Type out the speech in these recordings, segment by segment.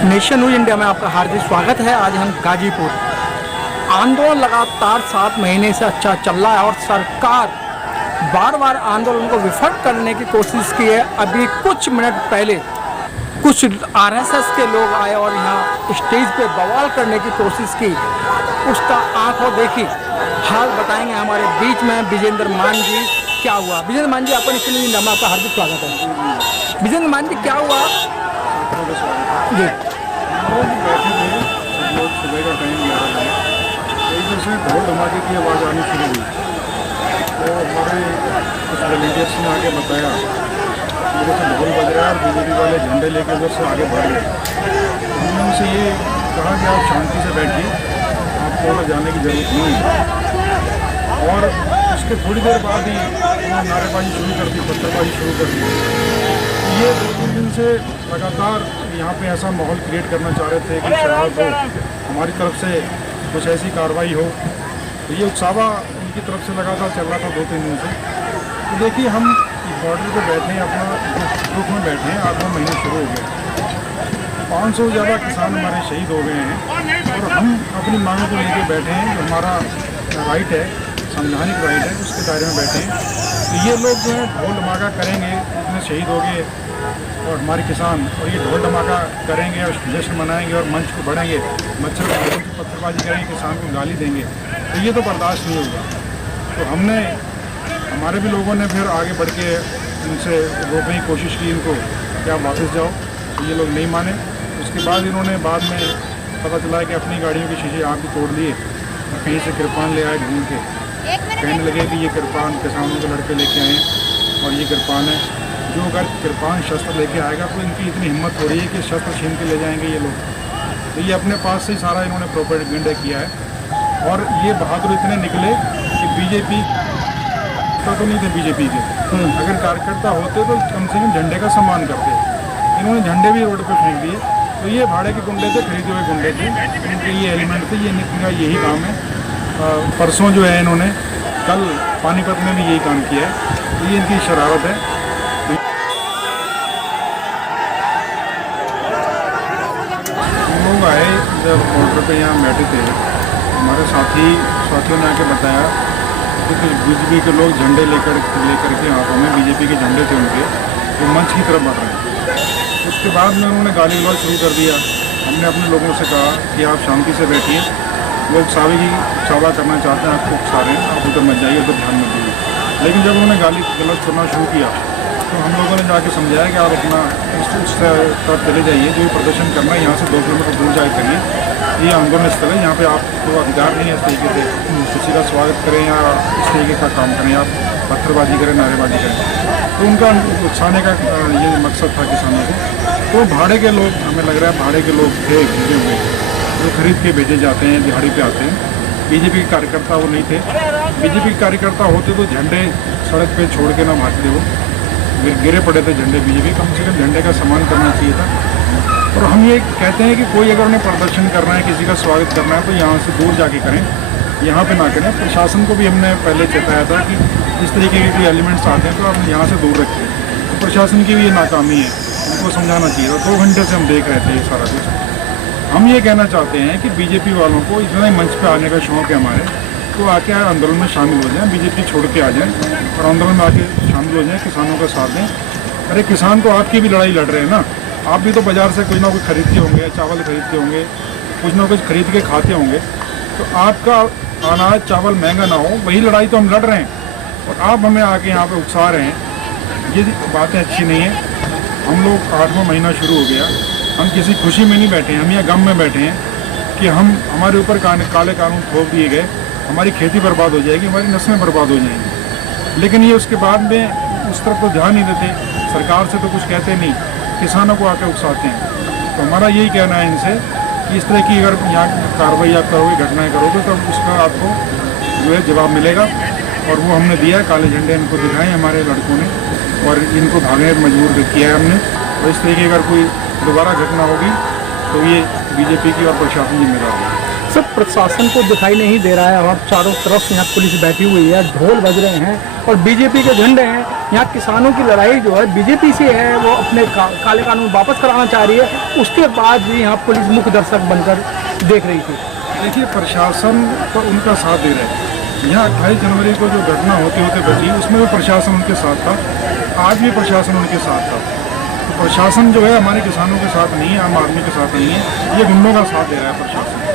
Nation news India में आपका हार्दिक स्वागत है। आज हम गाजीपुर आंदोलन लगातार 7 महीने से अच्छा चल रहा है और सरकार बार बार आंदोलन को विफल करने की कोशिश की है। अभी कुछ मिनट पहले कुछ आरएसएस के लोग आए और यहाँ स्टेज पे बवाल करने की कोशिश की, उसका आंखों देखी हाल बताएंगे हमारे बीच में विजेंद्र मान जी। क्या हुआ विजेंद्र मान जी? आपका नेशन न्यूज इंडिया में आपका हार्दिक स्वागत है। विजेंद्र मान जी, क्या हुआ जी? बैठे थे सब लोग, सुबह का टाइम 11 बजे, इधर से ढोल धमाके की आवाज़ आनी शुरू हुई। तो हमारे कुछ वॉलंटियर्स ने आके बताया मेरे से ढोल बज रहा है और बीजेपी वाले झंडे लेके उधर से आगे बढ़ गए। हमने उनसे ये कहा कि आप शांति से बैठिए, आपको वहाँ जाने की ज़रूरत नहीं है। और उसके थोड़ी देर बाद ही उन्होंने नारेबाजी शुरू कर दी, पत्थरबाजी शुरू कर दी। ये 2-3 दिन से लगातार यहाँ पे ऐसा माहौल क्रिएट करना चाह रहे थे कि शराब हो, हमारी तरफ से कुछ ऐसी कार्रवाई हो। तो ये उत्साह उनकी तरफ से लगातार चल रहा था 2-3 दिन से। तो देखिए, हम बॉर्डर पे बैठे हैं, अपना ग्रुप में बैठे हैं, 8वां महीना शुरू हो गया। 500 से ज़्यादा किसान हमारे शहीद हो गए हैं और हम अपनी मांगों को लेके बैठे हैं। जो हमारा राइट है, संवैधानिक राइट है, उसके दायरे में बैठे हैं। तो ये लोग जो है ढोल धमाका करेंगे, इतने शहीद हो गए और हमारे किसान, और ये ढोल धमाका करेंगे और जश्न मनाएंगे और मंच को बढ़ेंगे, मच्छर की पत्थरबाजी करेंगे, किसान को गाली देंगे, तो ये तो बर्दाश्त नहीं होगा। तो हमने, हमारे भी लोगों ने फिर आगे बढ़ के इनसे रोकने की कोशिश की इनको कि आप वापस जाओ। तो ये लोग नहीं माने। उसके बाद इन्होंने बाद में पता चला कि अपनी गाड़ियों के शीशे आप भी तोड़ लिए, कहीं से कृपान ले आए ढूंढ के, कहने लगे कि ये कृपान किसानों के लड़के लेके आए हैं और ये कृपान है। जो अगर कृपान शस्त्र लेके आएगा तो इनकी इतनी हिम्मत हो रही है कि शस्त्र छीन के ले जाएंगे ये लोग। तो ये अपने पास से सारा इन्होंने प्रोपेगेंडा किया है। और ये बहादुर इतने निकले कि बीजेपी तो नहीं थे बीजेपी के, अगर कार्यकर्ता होते तो कम से कम झंडे का सम्मान करते। इन्होंने झंडे भी रोड पे फेंक दिए। तो ये भाड़े के गुंडे थे, खरीदे हुए गुंडे थे, इनके ये एलिमेंट थे, ये इनका यही काम है। परसों जो है इन्होंने, कल पानीपत में भी यही काम किया है। तो ये इनकी शरारत है। हम लोग आए जब बॉर्डर पे यहाँ बैठे थे, हमारे साथियों ने आके बताया कि बीजेपी के लोग झंडे लेकर के हाथों में बीजेपी के झंडे थे उनके, वो मंच की तरफ बढ़ रहे हैं। उसके बाद में उन्होंने गाली गलौज शुरू कर दिया। हमने अपने लोगों से कहा कि आप शांति से बैठिए, लोग चावा करना चाहते हैं, आपको उकसा रहे हैं, आप उधर मत जाइए, उधर ध्यान मत दीजिए। लेकिन जब उन्होंने गाली गलौज करना शुरू किया तो हम लोगों ने जाके समझाया कि आप अपना उस तरफ चले जाइए, जो प्रदर्शन करना है यहाँ से 2 किलोमीटर दूर जाए करिए। ये आंदोलन स्थल है, यहाँ पे आपको अधिकार नहीं है इस तरीके से किसी का स्वागत करें या इस तरीके का काम करें, आप पत्थरबाजी करें, नारेबाजी करें। तो उनका उकसाने का ये मकसद था किसानों को। तो भाड़े के लोग, हमें लग रहा है भाड़े के लोग थे भेजे हुए, जो खरीद के भेजे जाते हैं, दिहाड़ी पे आते हैं। बीजेपी के कार्यकर्ता वो नहीं थे। बीजेपी के कार्यकर्ता होते तो झंडे सड़क पे छोड़ के ना भागते, वो गिरे पड़े थे झंडे। बीजेपी कम से कम झंडे का सम्मान करना चाहिए था। और हम ये कहते हैं कि कोई अगर उन्हें प्रदर्शन करना है, किसी का स्वागत करना है, तो यहाँ से दूर जाके करें, यहाँ पे ना करें। प्रशासन को भी हमने पहले चेताया था कि इस तरीके के कोई एलिमेंट्स आते हैं तो आप यहाँ से दूर रखें। तो प्रशासन की भी ये नाकामी है, उनको समझाना चाहिए था। 2 घंटे से हम देख रहे थे ये सारा कुछ। हम ये कहना चाहते हैं कि बीजेपी वालों को इतना ही मंच पे आने का शौक़ है हमारे, तो आके आंदोलन में शामिल हो जाएं, बीजेपी छोड़ के आ जाएं और आंदोलन में आके शामिल हो जाएं, किसानों का साथ दें। अरे किसान तो आपकी भी लड़ाई लड़ रहे हैं ना, आप भी तो बाज़ार से कुछ ना कुछ खरीदते होंगे, चावल खरीदते होंगे, कुछ ना कुछ खरीद के खाते होंगे। तो आपका अनाज चावल महंगा ना हो, वही लड़ाई तो हम लड़ रहे हैं। और आप हमें आके यहाँ पे उकसा रहे हैं, ये बातें अच्छी नहीं है। हम लोग 8वां महीना शुरू हो गया, हम किसी खुशी में नहीं बैठे हैं, हम यहाँ गम में बैठे हैं कि हमारे ऊपर काले कानून थोप दिए गए, हमारी खेती बर्बाद हो जाएगी, हमारी नस्लें बर्बाद हो जाएंगी। लेकिन ये उसके बाद में उस तरफ तो ध्यान नहीं देते, सरकार से तो कुछ कहते नहीं, किसानों को आके उकसाते हैं। तो हमारा यही कहना है इनसे कि इस तरह की अगर यहाँ कार्रवाई आप करोगे, घटनाएँ करोगे, तो उसका आपको जो है जवाब मिलेगा। और वो हमने दिया, काले झंडे इनको दिखाए हमारे लड़कों ने और इनको भागने पर मजबूर किया है हमने। और इस तरीके अगर कोई दोबारा घटना होगी तो ये बीजेपी की और प्रशासन जिम्मेदार है। सब प्रशासन को दिखाई नहीं दे रहा है और चारों तरफ यहाँ पुलिस बैठी हुई है, ढोल बज रहे हैं और बीजेपी के झंडे हैं। यहाँ किसानों की लड़ाई जो है बीजेपी से है, वो अपने काले कानून वापस कराना चाह रही है। उसके बाद भी यहाँ पुलिस मुख्य दर्शक बनकर देख रही थी। देखिए, प्रशासन तो उनका साथ दे रहा है। यहाँ 28 जनवरी को जो घटना होते होते बची, उसमें भी प्रशासन उनके साथ था, आज भी प्रशासन उनके साथ था। तो प्रशासन जो है हमारे किसानों के साथ नहीं है, आम आदमी के साथ नहीं है, ये गुंडों का साथ दे रहा है प्रशासन।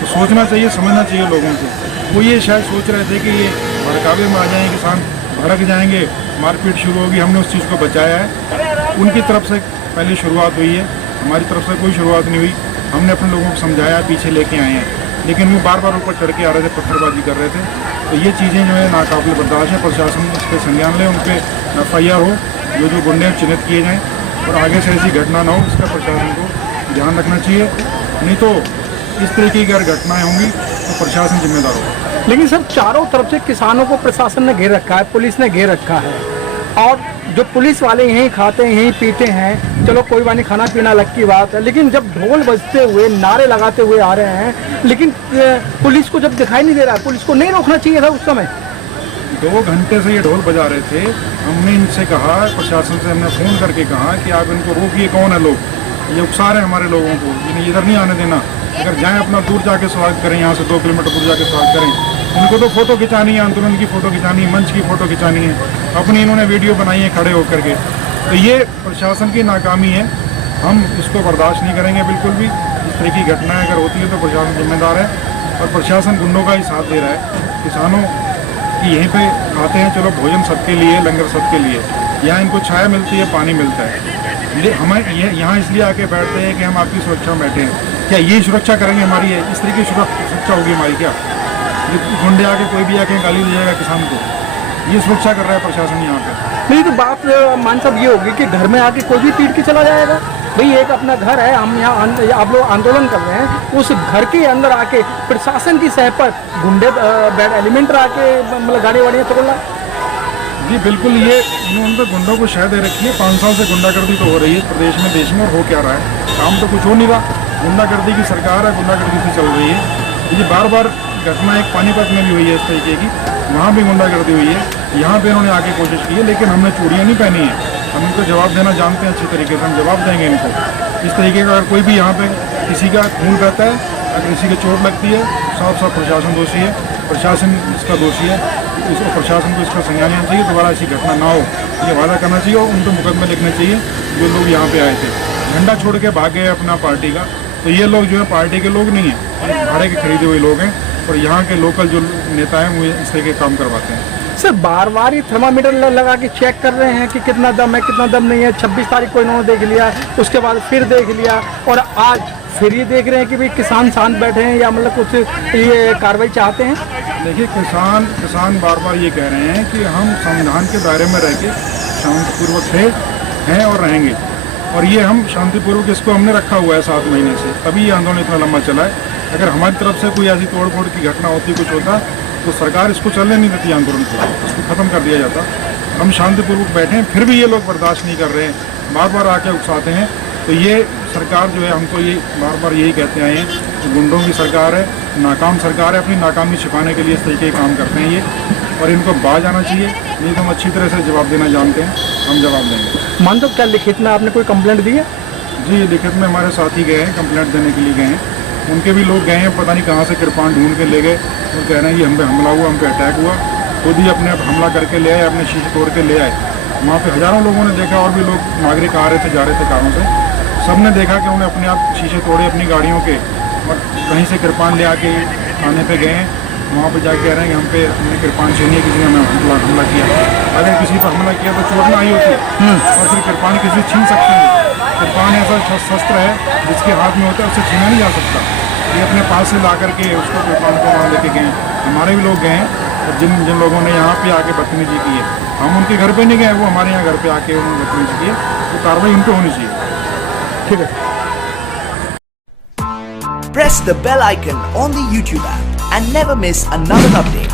तो सोचना चाहिए, समझना चाहिए लोगों को। वो ये शायद सोच रहे थे कि ये भड़कावे में आ जाएंगे, किसान भड़क जाएंगे, मारपीट शुरू होगी। हमने उस चीज़ को बचाया है। उनकी तरफ से पहली शुरुआत हुई है, हमारी तरफ से कोई शुरुआत नहीं हुई। हमने अपने लोगों को समझाया, पीछे लेके आए हैं, लेकिन वो बार बार ऊपर चढ़ के आ रहे थे, पत्थरबाजी कर रहे थे। तो ये चीज़ें जो है नाकाबिल बर्दाश्त है। प्रशासन इस पर संज्ञान ले, उन पर FIR हो, जो गुंडे चिन्हित किए जाएँ और आगे से ऐसी घटना ना हो, इसका प्रशासन को ध्यान रखना चाहिए। नहीं तो इस तरीके की अगर घटनाएं होंगी तो प्रशासन जिम्मेदार होगा। लेकिन सर, चारों तरफ से किसानों को प्रशासन ने घेर रखा है, पुलिस ने घेर रखा है और जो पुलिस वाले यहीं खाते हैं, यहीं पीते हैं, चलो कोई बात नहीं, खाना पीना अलग की बात है। लेकिन जब ढोल बजते हुए, नारे लगाते हुए आ रहे हैं, लेकिन पुलिस को जब दिखाई नहीं दे रहा है, पुलिस को नहीं रोकना चाहिए था उस समय। 2 घंटे से ये ढोल बजा रहे थे। हमने इनसे कहा, प्रशासन से हमने फ़ोन करके कहा कि आप इनको रोकिए। कौन है लोग? ये उकसा रहे हमारे लोगों को, इन्हें इधर नहीं आने देना। अगर जाएं अपना दूर जाके स्वागत करें, यहाँ से 2 किलोमीटर दूर जाके स्वागत करें। इनको तो फ़ोटो खिंचानी है, आंदोलन की फ़ोटो खिंचानी है, मंच की फ़ोटो खिंचानी है, अपनी इन्होंने वीडियो बनाई है खड़े होकर के। तो ये प्रशासन की नाकामी है, हम इसको बर्दाश्त नहीं करेंगे बिल्कुल भी। इस तरह की घटनाएँ अगर होती है तो प्रशासन जिम्मेदार है और प्रशासन गुंडों का ही साथ दे रहा है। किसानों की यहीं पे खाते हैं, चलो भोजन सबके लिए, लंगर सबके लिए, यहाँ इनको छाया मिलती है, पानी मिलता है। हमें यहाँ इसलिए आके बैठते हैं कि हम आपकी सुरक्षा में बैठे हैं। क्या यही सुरक्षा करेंगे हमारी? है इस तरीके की सुरक्षा होगी हमारी क्या? ये गुंडे आके कोई भी आके गाली दे जाएगा किसान को, ये सुरक्षा कर रहा है प्रशासन यहाँ पे। नहीं तो बात मान साहब ये होगी कि घर में आके कोई भी पीट के चला जाएगा। भाई एक अपना घर है, हम यहाँ आप लोग आंदोलन कर रहे हैं, उस घर के अंदर आके प्रशासन की सह पर गुंडे बैड एलिमेंट आके मतलब गाड़ी वाड़ियाँ तोड़ना। जी बिल्कुल, ये इन्होंने तो गुंडों को शह दे रखी है। 5 साल से गुंडागर्दी तो हो रही है प्रदेश में, देश में, और हो क्या रहा है? काम तो कुछ हो नहीं रहा। गुंडागर्दी की सरकार है, गुंडागर्दी से चल रही है। ये बार बार घटना एक पानीपत में भी हुई है इस तरीके की, वहाँ भी गुंडागर्दी हुई है। यहाँ पे इन्होंने आगे कोशिश की है, लेकिन हमने चूड़ियाँ नहीं पहनी है। हम इनको जवाब देना जानते हैं अच्छी तरीके से, हम जवाब देंगे इनको। इस तरीके का अगर कोई भी यहाँ पे किसी का खून बहता है, अगर किसी की चोट लगती है, साफ साफ प्रशासन दोषी है, प्रशासन इसका दोषी है। इसको प्रशासन को इसका संज्ञान लेना चाहिए, दोबारा ऐसी घटना ना हो, ये वादा करना चाहिए और उनको मुकदमे लिखने चाहिए जो लोग यहाँ पे आए थे। झंडा छोड़ के भाग गए अपना पार्टी का, तो ये लोग जो है पार्टी के लोग नहीं हैं, भाड़े के खरीदे हुए लोग हैं और यहाँ के लोकल जो नेता हैं वो इस तरह के काम करवाते हैं। सर बार बार ही थर्मामीटर लगा के चेक कर रहे हैं कि कितना दम है, कितना दम नहीं है। 26 तारीख को इन्होंने देख लिया, उसके बाद फिर देख लिया और आज फिर ये देख रहे हैं कि भाई किसान शांत बैठे हैं या मतलब कुछ ये कार्रवाई चाहते हैं। देखिए, किसान बार बार ये कह रहे हैं कि हम संविधान के दायरे में रह के शांतिपूर्वक हैं और रहेंगे, और ये हम शांतिपूर्वक इसको हमने रखा हुआ है 7 महीने से, तभी ये आंदोलन इतना लंबा चला है। अगर हमारी तरफ से कोई ऐसी तोड़ फोड़ की घटना होती, कुछ होता, तो सरकार इसको चलने नहीं देती, आंदोलन को इसको ख़त्म कर दिया जाता। हम शांतिपूर्वक बैठे हैं, फिर भी ये लोग बर्दाश्त नहीं कर रहे हैं, बार बार आके उकसाते हैं। तो ये सरकार जो है, हम तो ये बार बार यही कहते आए हैं कि गुंडों की सरकार है, नाकाम सरकार है, अपनी नाकामी छिपाने के लिए इस तरीके के काम करते हैं ये, और इनको बाज आना चाहिए। नहीं तो हम अच्छी तरह से जवाब देना जानते हैं, हम जवाब देंगे। मान तो क्या लिखित में आपने कोई कंप्लेंट दी है? जी, लिखित में हमारे साथी गए हैं, कंप्लेंट देने के लिए गए हैं। उनके भी लोग गए हैं, पता नहीं कहाँ से कृपाण ढूंढ के ले गए। वो कह रहे हैं कि हम पे हमला हुआ, हम पे अटैक हुआ, खुद ही अपने हमला करके ले आए, अपने शीशे तोड़ के ले आए। वहाँ पे हज़ारों लोगों ने देखा, और भी लोग नागरिक आ रहे थे, जा रहे थे कारों से, सब ने देखा कि उन्हें अपने आप शीशे तोड़े अपनी गाड़ियों के, और कहीं से कृपाण ले आके थाने पे गए हैं। वहाँ पे जाके कह रहे हैं कि हम पे हमने कृपाण छीनी है, किसी ने हमें हमला किया। अगर किसी पर हमला किया तो चोट ना आई होती, और फिर कृपाण किसी छीन सकते हैं। कृपाण ऐसा शस्त्र है जिसके हाथ में होता है, उससे छीना नहीं जा सकता। ये अपने पास से ला करके उसको कृपाण को वहाँ लेके गए। हमारे भी लोग गए हैं, और जिन लोगों ने यहाँ पे आके बदतमीजी की है, हम उनके घर पे नहीं गए, वो हमारे यहाँ घर पे आके उन्होंने बदतमीजी की है, तो कार्रवाई उन पे होनी चाहिए। ठीक है। Press the bell icon on the YouTube app and never miss another update.